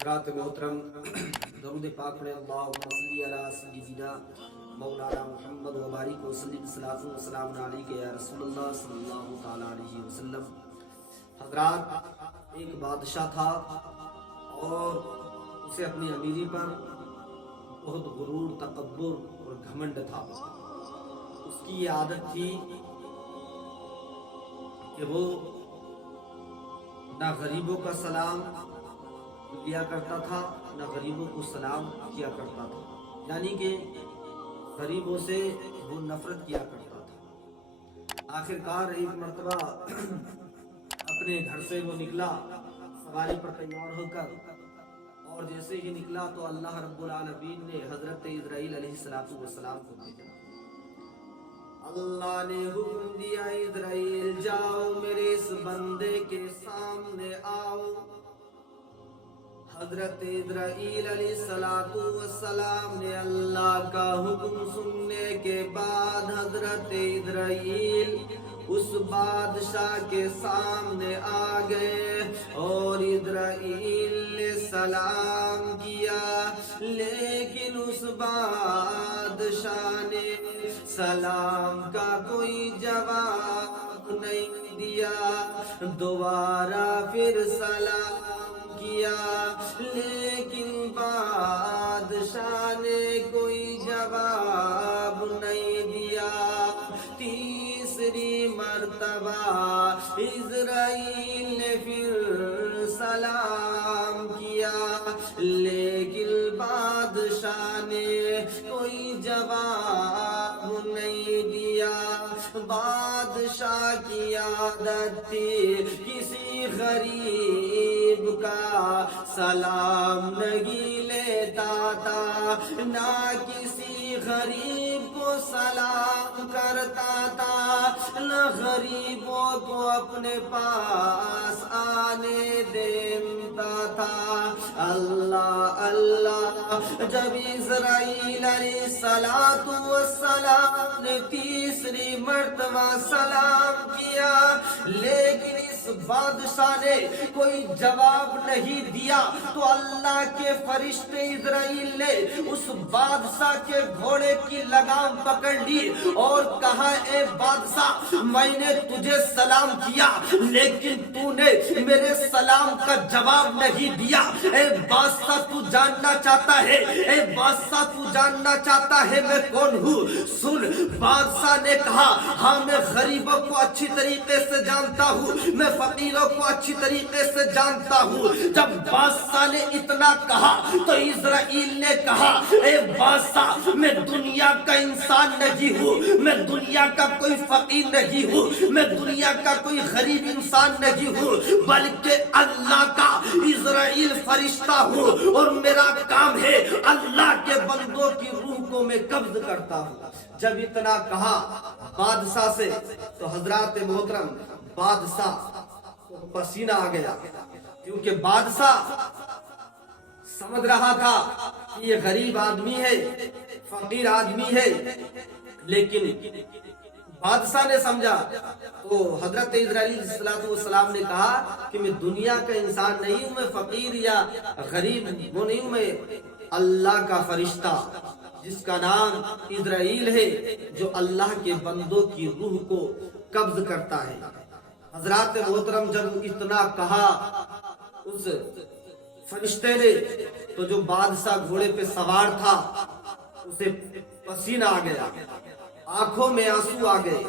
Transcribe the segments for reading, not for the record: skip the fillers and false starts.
حضرات محترم، درود پاک پڑھیں اللہم صلی علی سیدنا مولانا محمد و بارک وسلم صلاۃ و سلام علیک یا رسول اللہ صلی اللہ تعالی علیہ وسلم۔ حضرات، ایک بادشاہ تھا اور اسے اپنی امیری پر بہت غرور، تکبر اور گھمنڈ تھا۔ اس کی یہ عادت تھی کہ وہ نہ غریبوں کا سلام لیا کرتا تھا نہ غریبوں کو سلام کیا کرتا تھا، یعنی کہ غریبوں سے وہ نفرت کیا کرتا تھا۔ آخر کار ایک مرتبہ اپنے گھر سے وہ نکلا سواری پر تیار ہو کر، اور جیسے ہی نکلا تو اللہ رب العالمین نے حضرت اسرائیل علیہ السلام کو بھیجا۔ اللہ نے حکم دیا، اسرائیل جاؤ میرے اس بندے کے سامنے آؤ۔ حضرت اسرائیل علیہ السلام نے اللہ کا حکم سننے کے بعد حضرت اسرائیل اس بادشاہ کے سامنے آ گئے اور اسرائیل نے سلام کیا، لیکن اس بادشاہ نے سلام کا کوئی جواب نہیں دیا۔ دوبارہ پھر سلام کیا، لیکن بادشاہ نے کوئی جواب نہیں دیا۔ تیسری مرتبہ اسرائیل نے پھر سلام کیا، لیکن بادشاہ نے کوئی جواب نہیں دیا۔ بادشاہ کی عادت تھی کسی غریب کا سلام نہیں لیتا تھا، نہ کسی غریب کو سلام کرتا تھا، نہ غریبوں کو اپنے پاس آنے دیتا تھا۔ اللہ اللہ، جب اسرائیل علیہ السلام نے تیسری مرتبہ سلام کیا، لیکن اس بادشاہ نے کوئی جواب نہیں دیا، تو اللہ کے فرشتے اسرائیل نے اس بادشاہ کے گھوڑے کی لگام پکڑ لی اور کہا، اے بادشاہ، میں نے تجھے سلام کیا لیکن تو نے میرے سلام کا جواب نہیں دیا۔ اے بادشاہ، تو جاننا چاہتا ہے، اے بادشاہ تو جاننا چاہتا ہے میں کون ہوں؟ سن، بادشاہ نے کہا، ہاں میں غریبوں کو اچھی طریقے سے جانتا ہوں، میں فقیروں کو اچھی طریقے سے جانتا ہوں۔ جب بادشاہ نے اتنا کہا تو اسرائیل نے کہا، اے بادشاہ، میں دنیا کا انسان نہیں ہوں، میں دنیا کا کوئی فقیر نہیں ہوں، میں دنیا کا کوئی غریب انسان نہیں ہوں، بلکہ اللہ کا اسرائیل فرشتہ ہوں، اور میرا کام ہے اللہ کے بندوں کی روح کو میں قبض کرتا ہوں۔ جب اتنا کہا بادشاہ سے تو حضرات محترم، بادشاہ کو پسینہ آ گیا، کیونکہ بادشاہ سمجھ رہا تھا کہ یہ غریب آدمی ہے، فقیر آدمی ہے، لیکن بادشاہ نے سمجھا تو حضرت اسرائیل علیہ السلام نے کہا کہ میں دنیا کا انسان نہیں ہوں، میں فقیر یا غریب وہ نہیں ہوں، میں اللہ کا فرشتہ جس کا نام اسرائیل ہے، جو اللہ کے بندوں کی روح کو قبض کرتا ہے۔ حضرات محترم، جب اتنا کہا اس فرشتے نے تو جو بادشاہ گھوڑے پہ سوار تھا اسے پسینہ آ گیا، آنکھوں میں آنسو آ گئے،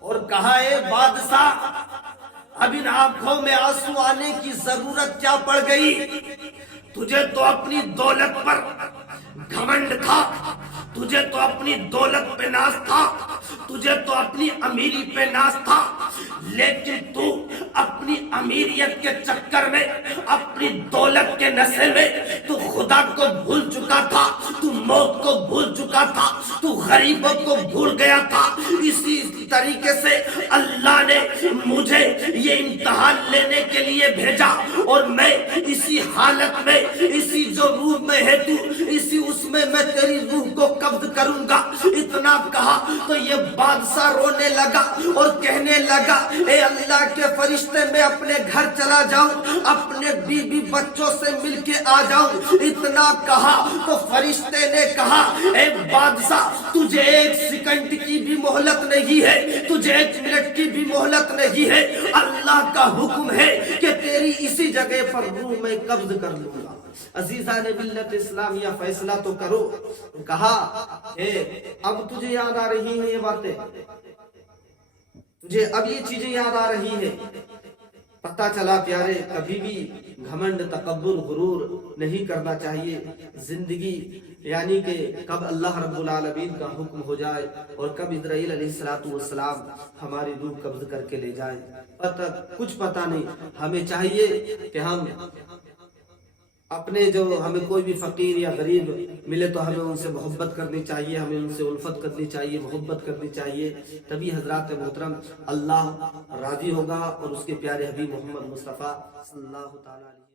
اور کہا، اے بادشاہ، اب ان آنکھوں میں آنسو آنے کی ضرورت کیا پڑ گئی؟ تجھے تو اپنی دولت پر گھمنڈ تھا، تجھے تو اپنی دولت پہ ناز تھا، تجھے تو اپنی امیری پہ ناز تھا، لیکن تو اپنی امیریت کے چکر میں، اپنی دولت کے نشے میں تو خدا کو بھول چکا تھا، تو موت کو بھول چکا تھا، تو غریبوں کو بھول گیا تھا۔ اسی طریقے سے اللہ نے مجھے یہ امتحان لینے کے لیے بھیجا، اور میں اسی حالت میں، اسی جو روح میں ہے تو اسی اس میں تیری روح کو قبض کروں گا۔ اتنا کہا تو یہ بادشاہ رونے لگا اور کہنے لگا اے اللہ کے فرشتے، میں اپنے گھر چلا جاؤں، اپنے بیوی بچوں سے مل کے آ جاؤں۔ اتنا کہا تو فرشتے نے کہا اے بادشاہ، تجھے ایک سیکنڈ کی بھی مہلت نہیں ہے، تجھے ایک منٹ کی بھی مہلت نہیں ہے، اللہ کا حکم ہے کہ تیری اسی جگہ پر روح میں قبض کر لوں گا۔ عزیزان ملت اسلامیہ فیصلہ تو کرو۔ کہا اے اب تجھے یاد آ رہی ہیں یہ باتیں، تجھے اب یہ چیزیں یاد آ رہی ہیں۔ پتہ چلا پیارے، کبھی بھی گھمنڈ، تکبر، غرور نہیں کرنا چاہیے۔ زندگی یعنی کہ کب اللہ رب العالمین کا حکم ہو جائے اور کب اسرائیل علیہ السلام ہماری روح قبض کر کے لے جائے، کچھ پتہ نہیں۔ ہمیں چاہیے کہ ہم اپنے جو ہمیں کوئی بھی فقیر یا غریب ملے تو ہمیں ان سے محبت کرنی چاہیے، ہمیں ان سے الفت کرنی چاہیے، محبت کرنی چاہیے، تبھی حضرات محترم اللہ راضی ہوگا اور اس کے پیارے حبیب محمد مصطفیٰ صلی اللہ تعالیٰ علیہ